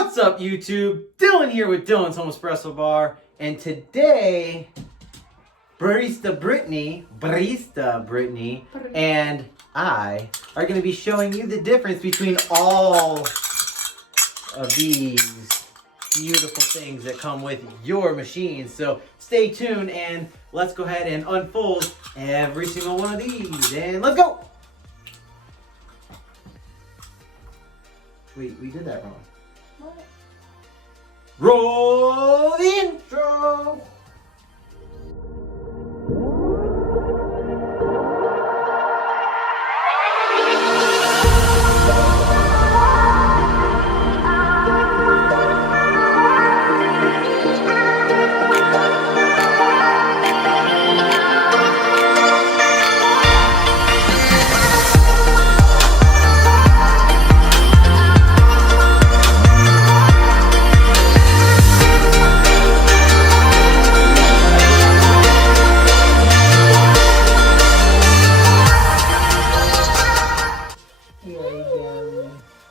What's up, YouTube? Dylan here with Dylan's Home Espresso Bar, and today, Barista Brittany, and I are going to be showing you the difference between all of these beautiful things that come with your machine. So stay tuned and let's go ahead and unfold every single one of these, and let's go! Wait, we did that wrong. What? Roll the intro!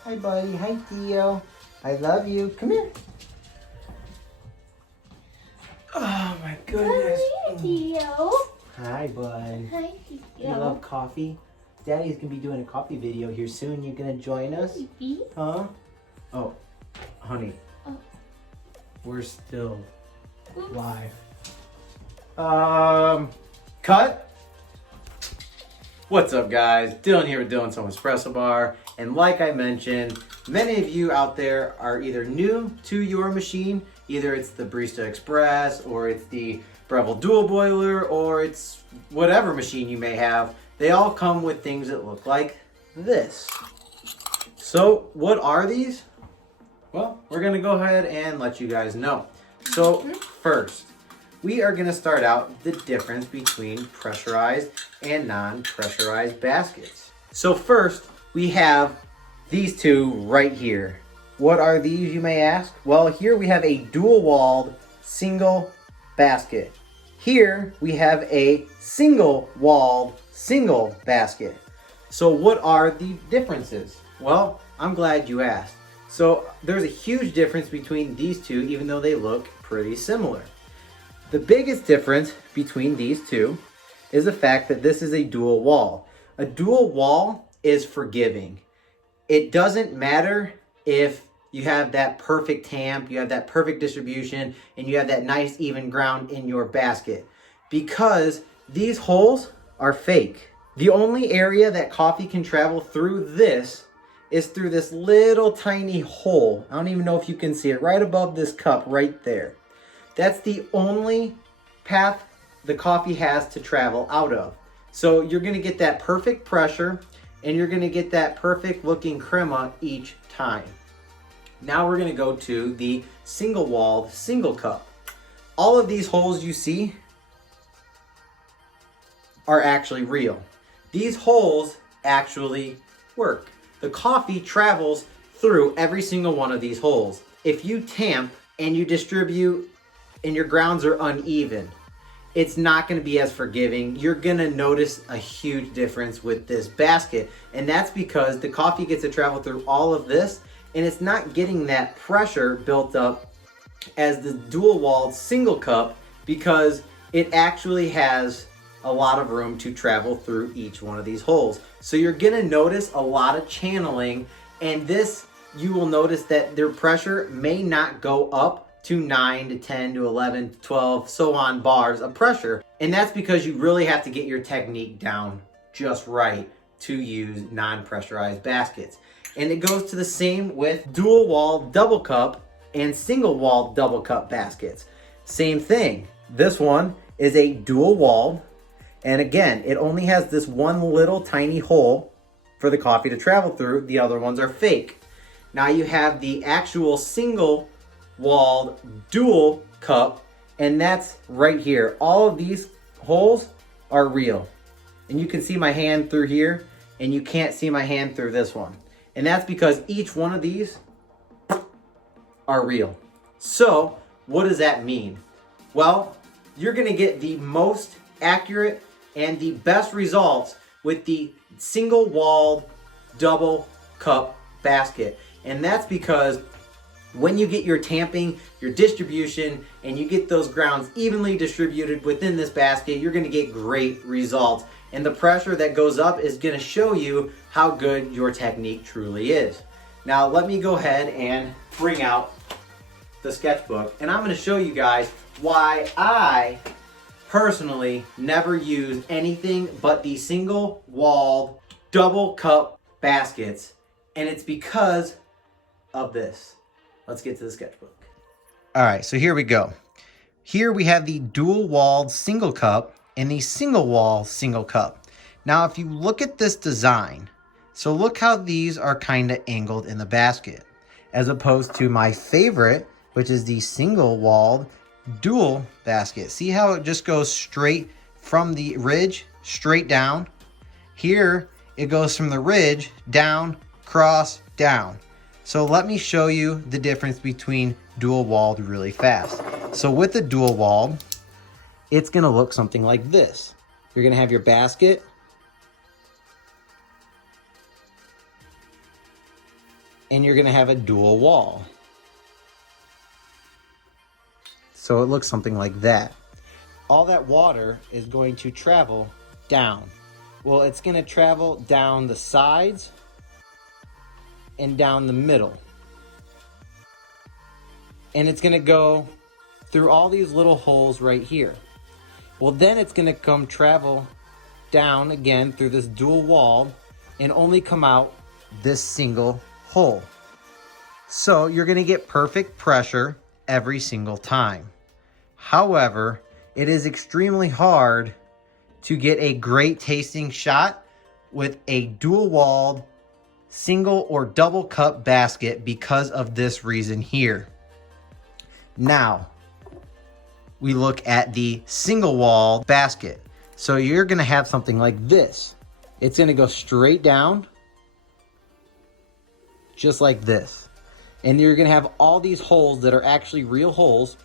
Hi, buddy. Hi, Theo. I love you. Come here. Oh, my goodness. Hi, Theo. Hi, bud. Hi, You Theo. love coffee? Daddy's going to be doing a coffee video here soon. You going to join us? Baby. Huh? Oh, honey. Oh. We're still Oops. live. Cut. What's up, guys? Dylan here with Dylan's Home Espresso Bar. And like I mentioned, many of you out there are either new to your machine, either it's the Barista Express, or it's the Breville DualBoiler, or it's whatever machine you may have. They all come with things that look like this. So what are these? Well, we're gonna go ahead and let you guys know. So first, we are gonna start out the difference between pressurized and non-pressurized baskets. So first, we have these two right here. What are these, you may ask? Well, here we have a dual-walled single basket. Here we have a single-walled single basket. So what are the differences? Well, I'm glad you asked. So there's a huge difference between these two, even though they look pretty similar. The biggest difference between these two is the fact that this is a dual wall. A dual wall is forgiving. It doesn't matter if you have that perfect tamp, you have that perfect distribution, and you have that nice even ground in your basket, because these holes are fake. The only area that coffee can travel through this is through this little tiny hole. I don't even know if you can see it, right above this cup right there. That's the only path the coffee has to travel out of. So you're gonna get that perfect pressure, and you're gonna get that perfect looking crema each time. Now we're gonna go to the single walled single cup. All of these holes you see are actually real. These holes actually work. The coffee travels through every single one of these holes. If you tamp and you distribute and your grounds are uneven, it's not going to be as forgiving. You're going to notice a huge difference with this basket, and that's because the coffee gets to travel through all of this, and it's not getting that pressure built up as the dual-walled single cup, because it actually has a lot of room to travel through each one of these holes. So you're going to notice a lot of channeling, and this, you will notice that their pressure may not go up to 9 to 10 to 11 to 12, so on bars of pressure. And that's because you really have to get your technique down just right to use non-pressurized baskets. And it goes to the same with dual wall double cup and single wall double cup baskets. Same thing. This one is a dual walled, and again, it only has this one little tiny hole for the coffee to travel through. The other ones are fake. Now you have the actual single walled dual cup, and that's right here. All of these holes are real, and you can see my hand through here, and you can't see my hand through this one, and that's because each one of these are real. So what does that mean? Well, you're gonna get the most accurate and the best results with the single walled double cup basket. And that's because When you get your tamping, your distribution, and you get those grounds evenly distributed within this basket, you're gonna get great results. And the pressure that goes up is gonna show you how good your technique truly is. Now let me go ahead and bring out the sketchbook, and I'm gonna show you guys why I personally never use anything but the single walled double cup baskets, and it's because of this. Let's get to the sketchbook. All right, so here we go. Here we have the dual walled single cup and the single wall single cup. Now, if you look at this design, so look how these are kind of angled in the basket, as opposed to my favorite, which is the single walled dual basket. See how it just goes straight from the ridge, straight down? Here, it goes from the ridge, down, cross, down. So let me show you the difference between dual walled really fast. So with the dual walled, it's gonna look something like this. You're gonna have your basket, and you're gonna have a dual wall. So it looks something like that. All that water is going to travel down. Well, it's gonna travel down the sides and down the middle. And it's gonna go through all these little holes right here. Well, then it's gonna come travel down again through this dual wall and only come out this single hole. So you're gonna get perfect pressure every single time. However, it is extremely hard to get a great tasting shot with a dual walled single or double cup basket because of this reason here. Now, we look at the single wall basket. So you're gonna have something like this. It's gonna go straight down, just like this. And you're gonna have all these holes that are actually real holes.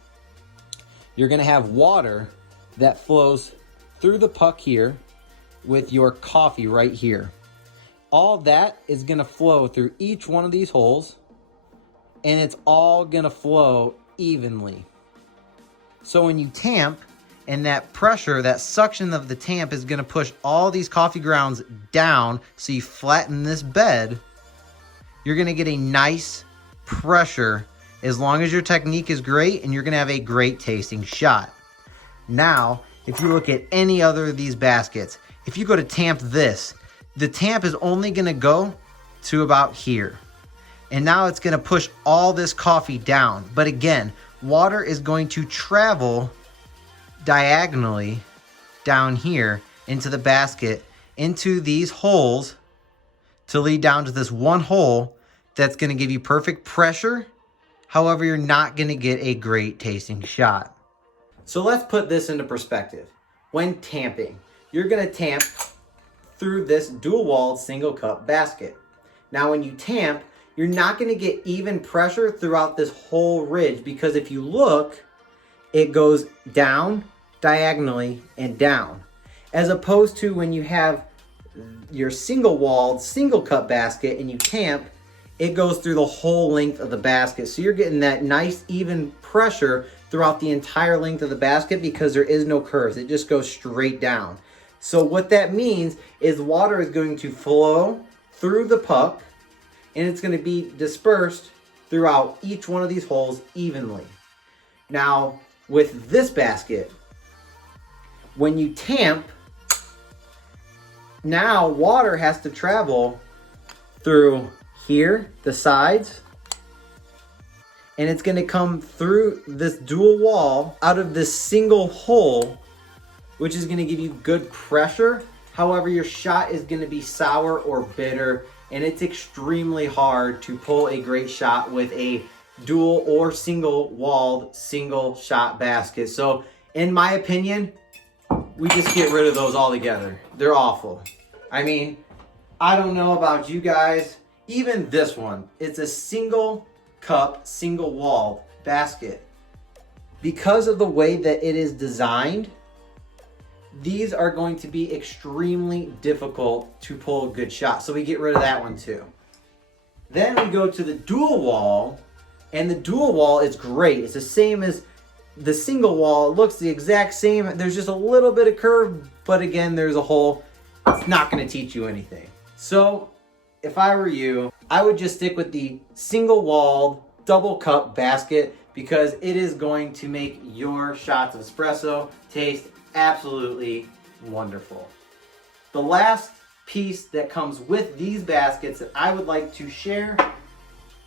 You're gonna have water that flows through the puck here with your coffee right here. All that is gonna flow through each one of these holes, and it's all gonna flow evenly. So when you tamp, and that pressure, that suction of the tamp is gonna push all these coffee grounds down, so you flatten this bed, you're gonna get a nice pressure as long as your technique is great, and you're gonna have a great tasting shot. Now, if you look at any other of these baskets, if you go to tamp this, the tamp is only gonna go to about here. And now it's gonna push all this coffee down. But again, water is going to travel diagonally down here into the basket, into these holes to lead down to this one hole that's gonna give you perfect pressure. However, you're not gonna get a great tasting shot. So let's put this into perspective. When tamping, you're gonna tamp through this dual walled single cup basket. Now when you tamp, you're not gonna get even pressure throughout this whole ridge, because if you look, it goes down diagonally and down. As opposed to when you have your single walled single cup basket and you tamp, it goes through the whole length of the basket. So you're getting that nice even pressure throughout the entire length of the basket because there is no curves. It just goes straight down. So what that means is water is going to flow through the puck, and it's going to be dispersed throughout each one of these holes evenly. Now, with this basket, when you tamp, now water has to travel through here, the sides, and it's going to come through this dual wall out of this single hole, which is going to give you good pressure. However, your shot is going to be sour or bitter, and it's extremely hard to pull a great shot with a dual or single walled single shot basket. So in my opinion, we just get rid of those altogether. They're awful. I mean, I don't know about you guys. Even this one, it's a single cup, single walled basket. Because of the way that it is designed, these are going to be extremely difficult to pull a good shot. So we get rid of that one too. Then we go to the dual wall And the dual wall is great. It's the same as the single wall. It looks the exact same. There's just a little bit of curve, but again, there's a hole. It's not gonna teach you anything. So if I were you, I would just stick with the single walled double cup basket because it is going to make your shots of espresso taste absolutely wonderful. The last piece that comes with these baskets that I would like to share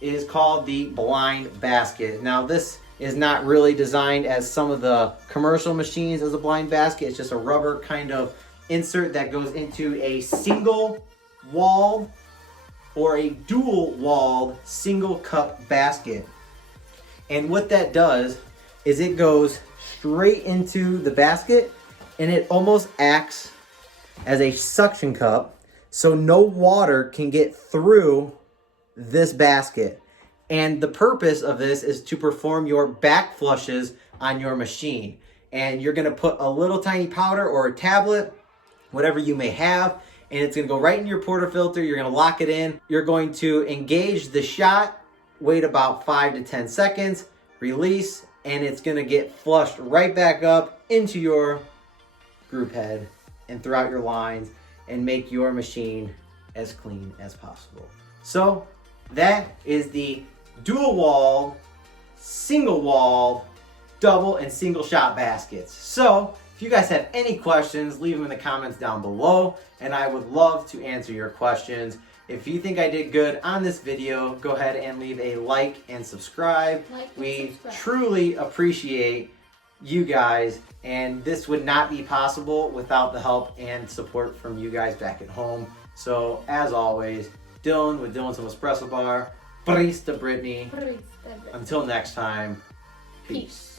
is called the blind basket. Now this is not really designed as some of the commercial machines as a blind basket. It's just a rubber kind of insert that goes into a single walled or a dual walled single cup basket. And what that does is it goes straight into the basket and it almost acts as a suction cup so no water can get through this basket. And the purpose of this is to perform your back flushes on your machine. And you're gonna put a little tiny powder or a tablet, whatever you may have, and it's gonna go right in your portafilter. You're gonna lock it in. You're going to engage the shot, wait about 5 to 10 seconds, release, and it's gonna get flushed right back up into your group head and throughout your lines and make your machine as clean as possible. So that is the dual wall, single wall, double and single shot baskets. So if you guys have any questions, leave them in the comments down below and I would love to answer your questions. If you think I did good on this video, go ahead and leave a like and subscribe. We truly appreciate you guys, and this would not be possible without the help and support from you guys back at home. So as always, Dylan with Dylan's Home Espresso Bar, Barista Brittany. Until next time, peace.